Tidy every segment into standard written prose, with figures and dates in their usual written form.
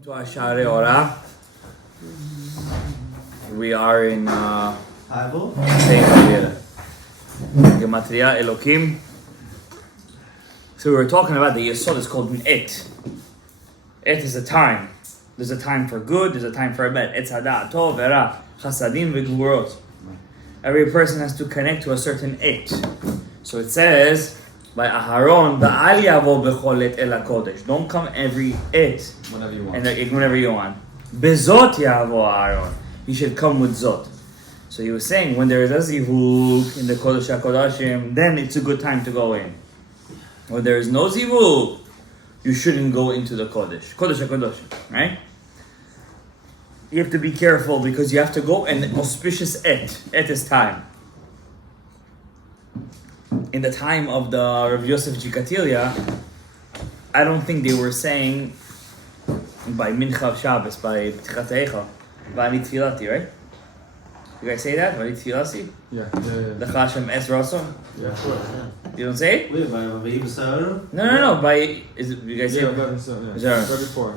To our Sharei Orah. We are in Gematria Elokim. So we were talking about the Yesod is called an Et. Et is a time. There's a time for good, there's a time for bad. Et Hadat, Tov, Era, Chasadim, V'Gvurot. Every person has to connect to a certain Et. So it says by Aharon, Ba'al Yavo B'chol Et El HaKodesh. Don't come every Et. Whenever you want. And whenever you want. Bezot Yavo Aharon. You should come with Zot. So he was saying when there is a Zivug in the Kodesh HaKodashim, then it's a good time to go in. When there is no Zivug, you shouldn't go into the Kodesh. Kodesh HaKodashim, right? You have to be careful because you have to go in auspicious Et. Et is time. In the time of the Rav Yosef Jikatilia, I don't think they were saying by Mincha of Shabbos, by P'tichat Eicha, V'ani Tfilati, right? You guys say that? V'ani Tfilasi? Yeah. L'cha Hashem es Ratzon? Yeah, sure. You don't say it? Wait, by V'ibasar? No. By is it, you guys say it? Yeah, before.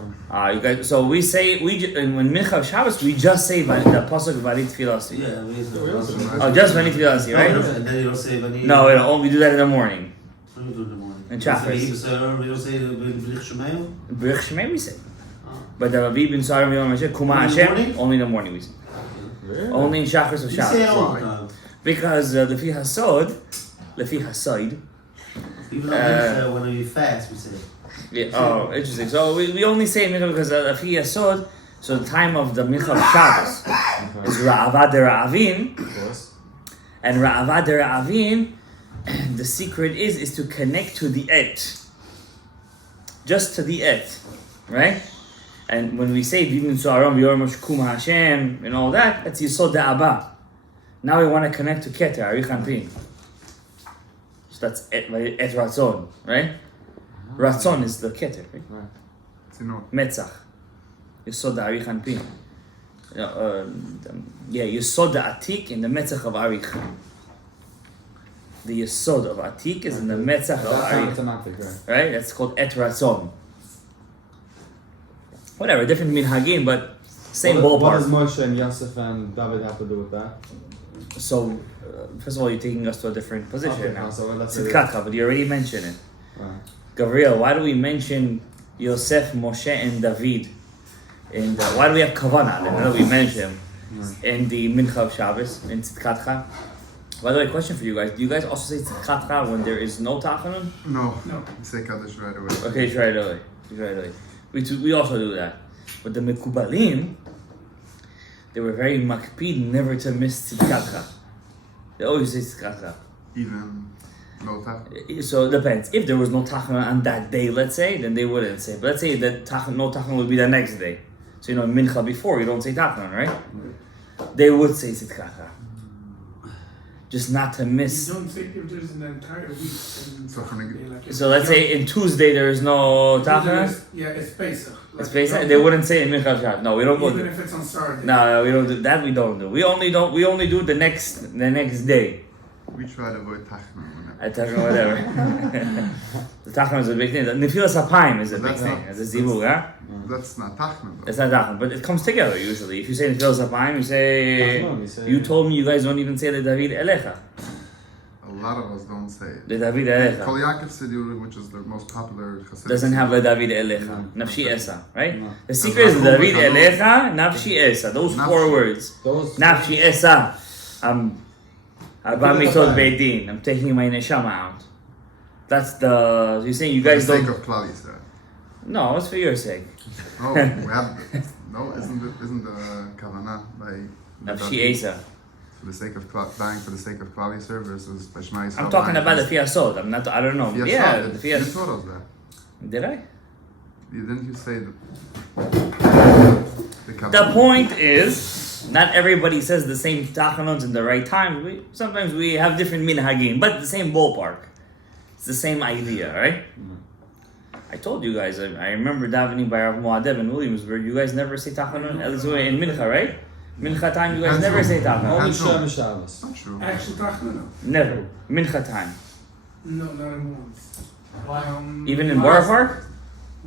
You guys. So we say when Mincha of Shabbos we just say the pasuk V'ani Tfilasi. Yeah, Oh, just V'ani Tfilasi, right? And then you don't say V'ani. No, we do that in the morning. What do you do in the morning? In Shabbos. V'ibasar, we don't say B'lich Shemeo? B'rich Shemei we say. But the Ravi bin Sarim Yom Hashem, Kuma Hashem, only in the morning we say. Really? Only in Shachris of We say it all the Shabbos. time. Because Lefi Hasod, Even though when you fast, we say it. yeah, oh, interesting. So we only say Mincha because Lefi Hasod, so the time of the Mincha of Shabbos is Ra'avad Ra'avin, Of course. and Ra'avad Ra'avin, the secret is to connect to the Et. Just to the Et, right? And when we say V'ibn Su'aram V'yorem Shkum Hashem and all that, that's Yisod Da'aba. Now we want to connect to Keter, Arich Anpin. So that's Et Ratzon, right? Ratzon is the Keter, right? Right. Metzach. Yisod Arich Anpin. Yisod Atik in the Metzach of Arich. The Yisod of Atik is in the Metzach of That's Arich. automatic, right? Right? That's called Et Ratzon. Whatever, different minhagim, but same What ballpark. does Moshe and Yosef and David have to do with that? So, first of all, you're taking us to a different position Okay, now. so let's Tzidkaka, but you already mentioned it. Right. Gabriel, why do we mention Yosef, Moshe, and David? And why do we have Kavanah? Why do we mention him in the Mincha of Shabbos, in Tzidkaka? By the way, question for you guys. Do you guys also say Tzidkaka when there is no Tachanun? No. Say Kaddish right away. Okay, try it away. We also do that. But the Mekubalim, they were very makpid never to miss Tzidkaka. They always say Tzidkaka. Even no tach. So it depends. If there was no Tachanun on that day, let's say, then they wouldn't say. But let's say that no Tachanun would be the next day. So Mincha before, you don't say Tachanun, right? They would say Tzidkaka. Just not to miss. You don't say if there's an entire week. So let's say in Tuesday there is no Tachanun. Yeah, it's Pesach. It's Pesach. They wouldn't say in Mincha Shabbos. No, we don't go Even there. if it's on Saturday. No, we don't do that. We don't do. We only do the next day. We try to avoid tachna. I tell you whatever. The Tachanun is a big thing. The Nefilas Apayim is a big That's thing. not- It's a zivug, huh? That's not tachna though. It's not Tachanun, but it comes together usually. If you say Nefilas Apayim, you say. Tachanun, you say- You told me you guys don't even say the David Elecha. A lot of us don't say it. The David Kol Elecha Yaakov Sidur, which is the most popular Hasidic. doesn't have the David Elecha. Nafshi Esa, right? No. The secret is David Elecha, Nafshi Esa. Those four Nafshi. words. Those. Nafshi Esa. Abba Mitzvot Beidin. I'm taking my neshama out. That's the. You're saying you For the guys sake don't. of Klal Yisrael. No, it's for your sake. Oh, we have. No, isn't the kavanah by Nafshi Esa. for the sake of dying for the sake of Klal Yisrael versus by Shema Yisrael? I'm talking dying about the for Fiasod. I'm not. I don't know. Fiasod. Yeah, the You Fiasod. taught us that. Did I? Didn't you say that? The The kavanah. point is, not everybody says the same tachanuns in the right time. Sometimes we have different minhagim, but the same ballpark. It's the same idea, right? I told you guys. I remember davening by Rav Moadev in Williamsburg. You guys never say tachanun in mincha, right? Mincha time, you guys never say tachanun. Only That's Shem true. Shabbos. Not true. Actual Tachanun? Never. Mincha time. No, not in once. Even in Borough Park?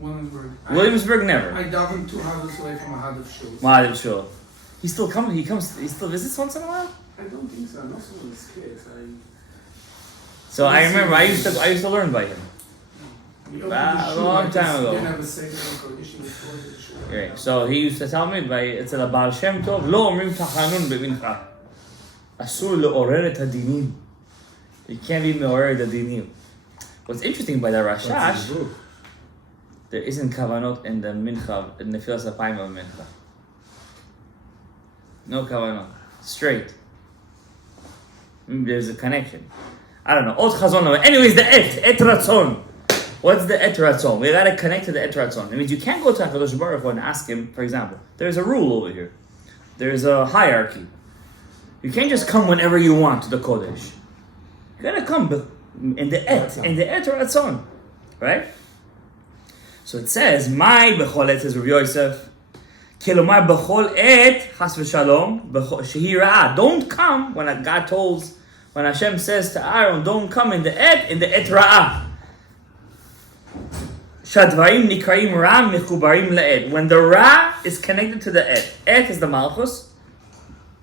Williamsburg never. I daven 2 houses away from a Hadav shul. Wow, sure. He still comes. He still visits once in a while. I don't think so. Not so in this case. So I remember I used to learn by him. We opened A the shul, long I time just ago. didn't have a second condition before the shul. Right. So he used to tell me by אצל הבעל שם טוב לא אומרים תחנון במנחה. אסור לעורר את הדינים. You can't be מעורר את הדינים. What's interesting by the Rashash, there isn't kavanot in the mincha, in the Nefilas Apayim of mincha. No kavanot. Straight. There's a connection. I don't know. Ot chazon. Anyways, the et ratzon. What's the et ratzon? We gotta connect to the et ratzon. It means you can't go to HaKadosh Baruch Hu and ask him, for example, there's a rule over here. There's a hierarchy. You can't just come whenever you want to the Kodesh. You gotta come in the et ratzon. Right? So it says, my bechol et, says Rabbi Yosef, kilomar bechol et, chas v'shalom, shehi ra'ah. Don't come when when Hashem says to Aaron, don't come in the et ra'ah. Shadvarim nikraim ra mechubarim le'et. When the ra is connected to the et is the malchus,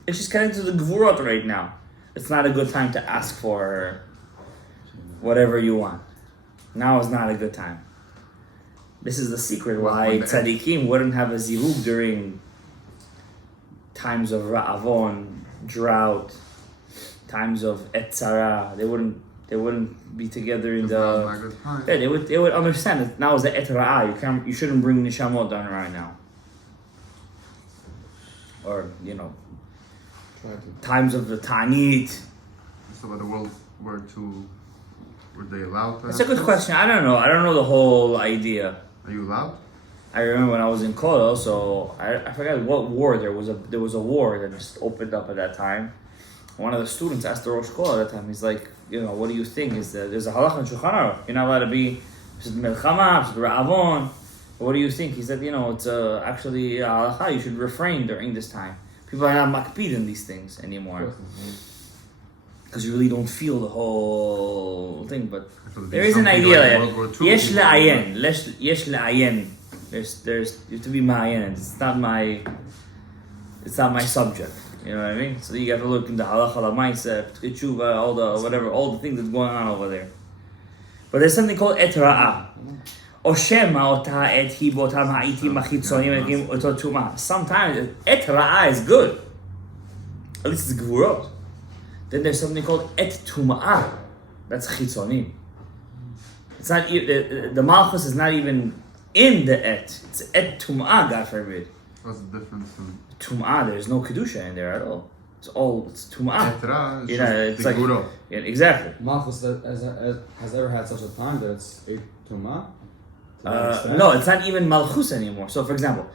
it's just connected to the gvurot right now. It's not a good time to ask for whatever you want. Now is not a good time. This is the secret why tzaddikim wouldn't have a zihug during times of ra'avon, drought, times of etzara. They wouldn't be together in the. Yeah, they would understand that now is the et ra'ah. You shouldn't bring nishamot down right now. Or times of the ta'anit. So by the World War II, were they allowed to? That's a good question. I don't know. I don't know the whole idea. Are you allowed? I remember when I was in Kotel, so I forgot what war there was. There was a war that just opened up at that time. One of the students asked the Rosh Kotel at that time. He's like, what do you think? There's a halach in Shulchan Aruch. You're not allowed to be melchama, ra'avon. What do you think? He said, it's actually halacha. You should refrain during this time. People are not makpid in these things anymore. Because you really don't feel the whole thing, but there is an idea. Yesh la'ayen. Yesh la'ayen. There's you have to be ma'ayen. It's not my subject. You know what I mean? So you got to look into halacha, la'maisa, tshuva, all the things that's going on over there. But there's something called et ra'ah. Sometimes et ra'ah is good. At least it's gvurot. Then there's something called et tum'ah. That's chitzonim. It's not the malchus is not even in the et. It's et tum'ah, God forbid. What's the difference? Tum'ah, there's no kedusha in there at all. It's tum'ah. Etra is It's the like guro. Yeah, exactly. Malchus has ever had such a time that it's a tumah? No, it's not even malchus anymore. So, for example,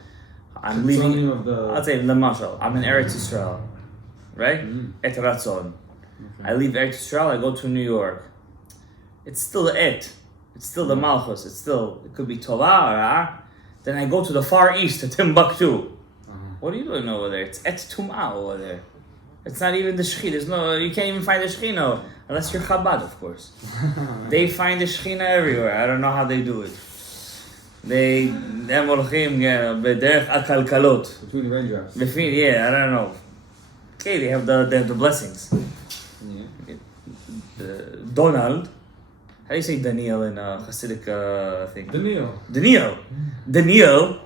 I'm leaving. I'll say lemashal. I'm in Eretz Yisrael, right? Et ratzon. I leave Eretz Yisrael. I go to New York. It's still the et. It's still the malchus. It could be tova or ah. Then I go to the Far East to Timbuktu. What are you doing over there? It's et tum'ah over there. It's not even the shechina. You can't even find the shechina unless you're Chabad, of course. They find the shechina everywhere. I don't know how they do it. הם הולכים בדרך הכלכלות. Between the raindrops. Yeah, I don't know. Okay, they have the blessings. Donald, how do you say Daniel in a Hasidic thing? Daniel,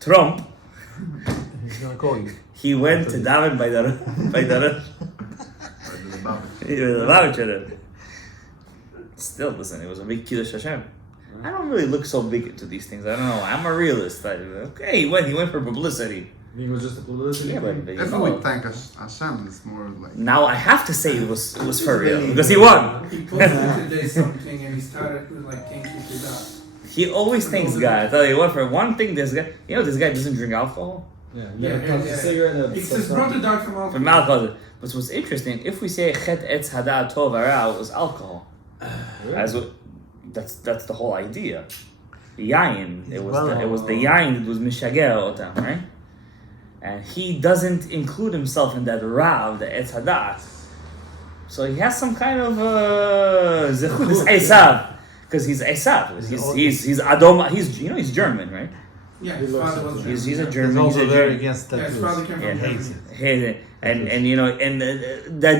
Trump. He's gonna call you. He went to daven by the Lubavitcher. Still, listen, it was a big Kiddush Hashem. I don't really look so big into these things. I don't know. I'm a realist. Okay, he went for publicity. He was just a publicity. Yeah, but If we thank Hashem, it's more like. now I have to say it was for real because he won. He posted today something and he started with thank you to God. He always thanks God. I tell you what, for one thing, this guy doesn't drink alcohol. Yeah. Cigarette. He says, brought the dog from From alcohol. But what's interesting, if we say chet etz hada tov ara, it was alcohol. That's the whole idea. Yayin. It was the yayin that was mishager otam, right? And he doesn't include himself in that rav, the etz hadat. So he has some kind of zechut esav. Because he's Esav. He's Adom. He's German, right? Yeah, his father was German. He's a yeah. German. He's also he's a very German. against Yeah, his tattoos. father came Yeah, from hates Germany. it. And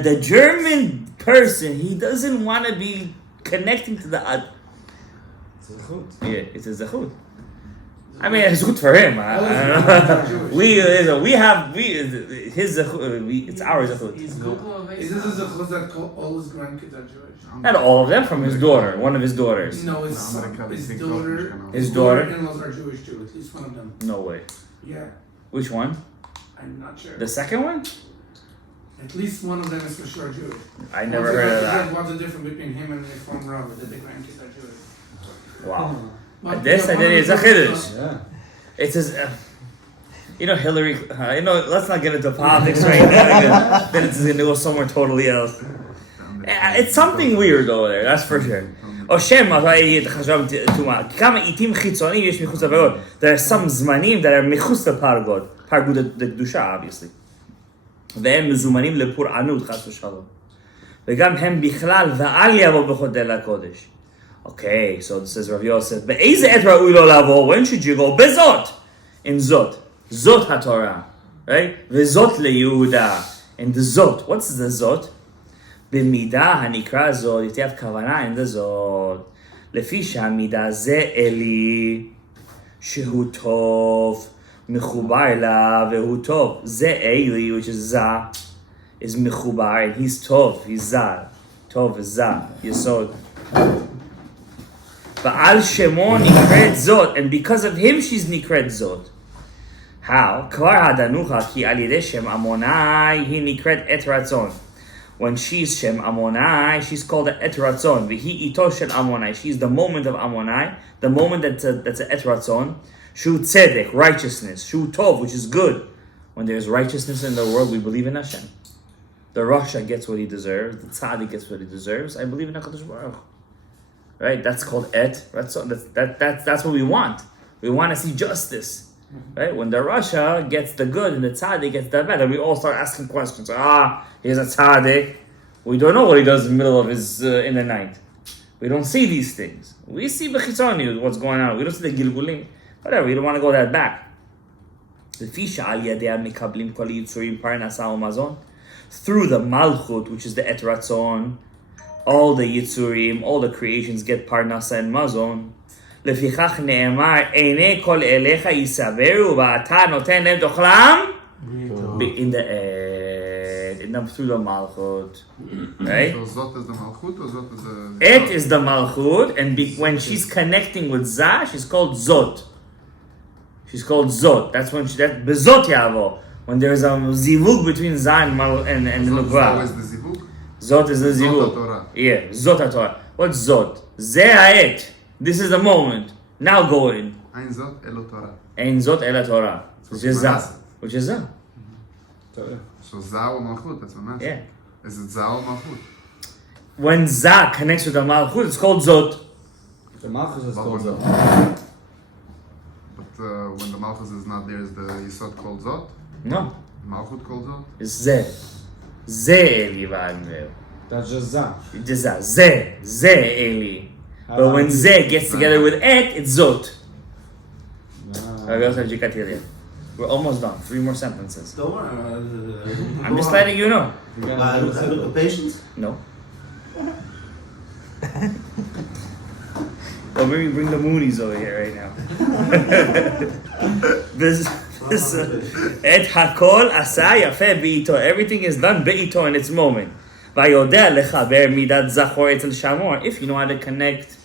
the German person, he doesn't want to be connecting to the It's a chut. yeah, it's a zechut. I mean, it's good for him. I don't know. His zechut, it's our zechut. Is this a zechut that all his grandkids are Jewish? Not all of them, from his daughter, one of his daughters. No, it's his daughter. His daughter? in-laws are Jewish too, at least one of them. No way. Yeah, Which one? I'm not sure. The second one? At least one of them is for sure Jewish. I never heard of that. What's the difference between him and the former rabbi that the grandkids are Jewish? Wow. But, This I one of did is the a chiddush. Yeah. It's his, Hillary. Let's not get into politics right now. Then it's gonna go somewhere totally else. It's something weird over there, that's for sure. או שם, כמה עיתים חיצוניים יש מחוץ לפרגוד. There are some זמנים that are מחוץ לפרגוד. פרגוד הקדושה, obviously. והם מזומנים לפורענות, חס ושלום. וגם הם בכלל, ואל יבוא בחודל הקודש. Okay, so this is Rav Yosef. באיזה עת ראוי לו לעבור? When should you go? בזאת. In זאת. זאת התורה. Right? וזאת ליהודה. In the זאת. What's the זאת? במידה הנקרא זאת, יתיב כוונה in the זאת. לפי שהמידה זה אלי, שהוא טוב, מחובר אליו, והוא טוב. זה אלי, which is זה, is מחובר, and he's טוב, he's זה. טוב וזה, יסוד. ועל שמו נקראת זאת, and because of him she's נקראת זאת. How? כבר הדנוחה, כי על ידי שם עמוני היא נקראת עת רצון. When she's Shem Amonai, she's called an Et Ratzon. V'hi ito shel Amonai. She's the moment of Amonai, the moment that's a Et Ratzon. Shu Tzedek, righteousness. Shu Tov, which is good. When there's righteousness in the world, we believe in Hashem. The Rasha gets what he deserves. The Tzaddik gets what he deserves. I believe in HaKadosh Baruch. Right? That's called Et Ratzon. That's what we want. We want to see justice. Right? When the Rasha gets the good and the Tzaddik gets the bad, and we all start asking questions. Here's a Tzaddik. We don't know what he does in the middle of his, in the night. We don't see these things. We see Bechitzoni, what's going on. We don't see the Gilgulim. Whatever, we don't want to go that back. Through the Malchut, which is the Et Ratzon, all the Yitzurim, all the creations get Parnasa and Mazon. לפיכך נאמר, עיני כל אליך יסברו, ואתה נותן להם תאכלם? In the Ed, in them through the Malchut, right? So Zot is the Malchut or Zot is the... Et is the Malchut, and when she's connecting with Zah, she's called Zot. She's called Zot. That's when Bezot Yavo, when there's a zivug between Zah and the Zot is Nukva. always the Zivug? Zot is the Zot zivug. HaTorah. Yeah, Zot HaTorah. What's Zot? Ze ha'et. This is the moment. Now go in. Ein Zot Elo Torah. Ein Zot Ela Torah. So Which is Zah. Manasseh. Which is Zah. So Zah or Malchut, that's what Yeah. Is it Zah or Malchut? When Zah connects with the Malchut, it's called Zot. The Malchus is But called when Zot. when the Malchus is not there, is the Yisod called Zot? No. Malchut called Zot? It's Ze. Ze Eli v'Admer. That's just Zah. It's Zah. Ze. Ze Eli. But when Ze gets together with Et, it's Zot. We're almost done. 3 more sentences. Don't worry. I'm just letting you know. I look at patience. No. Well, maybe bring the Moonies over here right now. this Et hakol asa yafe beito. Everything is done beito in its moment. Vayodeh lechaber midat zachor etzel shamor. If you know how to connect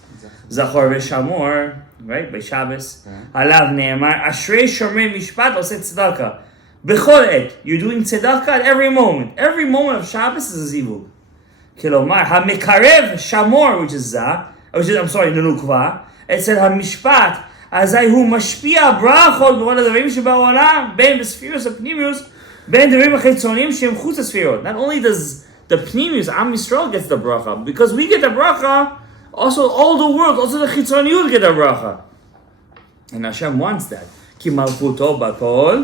zachor v'shamor, right, by Shabbos. Alav ne'emar ashrei shomrei mishpat oseh tzedakah. Bechol et. You're doing tzedakah at every moment. Every moment of Shabbos is a zivug. Kilomar hamikarev shamor, which is zah. I'm sorry, ננוקבה, אצל המשפט, אזי הוא משפיע ברכות בכל הדברים שבעולם, בין בספירוס הפנימיוס, בין דברים החיצוניים שהם חוץ הספירות. Not only does the pnimius, Am Yisrael gets the bracha, because we get the bracha, also all the world, also the חיצוניות get the bracha. And Hashem wants that. כי מלכותו בכל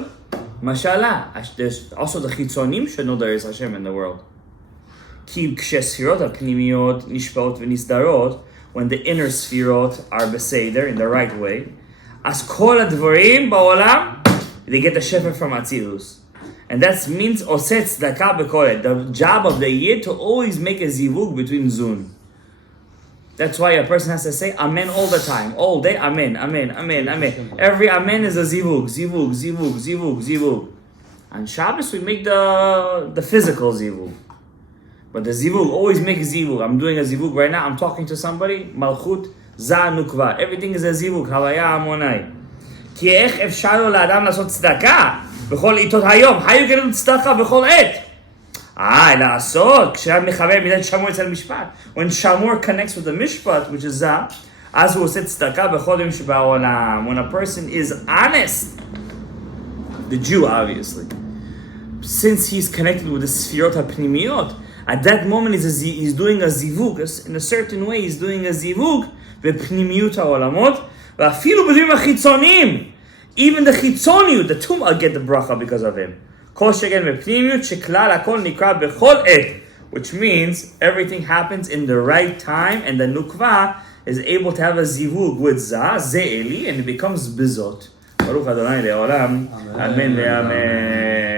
משלה. There's also the חיצונים should know there is Hashem in the world. כי כשספירות הפנימיות נשפעות ונסדרות, when the inner sfirot are beseder in the right way, as kol advarim ba'olam, they get the shefer from Atzilus. And that means oseh tzedakah b'kol. The job of the yid to always make a zivug between zun. That's why a person has to say amen all the time, all day. Amen, amen, amen, amen. Every amen is a zivug, zivug, zivug, zivug, zivug. On Shabbos we make the physical zivug, but the zivug always make a zivug. I'm doing a zivug right now. I'm talking to somebody. Malchut za nukva. Everything is a zivug. Havaya amonai. Ki ech efshar lo la'adam lasot tzedakah b'chol itot hayom. How you can do tzedakah b'chol et? לעשות, כשהמחבר מידת שמור אצל משפט. When Shamor connects with the Mishpat, which is Zah, אז הוא עושה צדקה בכל יום שבעולם. When a person is honest, the Jew obviously, since he's connected with the Sfirot HaPnimiyot, at that moment he's doing a zivug, in a certain way he's doing a zivug, בפנימיות העולמות, ואפילו בדברים החיצוניים, even the חיצוניות, the tumah get the bracha because of him. Which means everything happens in the right time, and the nukva is able to have a zivug with za, ze'eli, and it becomes bizot. Baruch Adonai le'olam. Amen.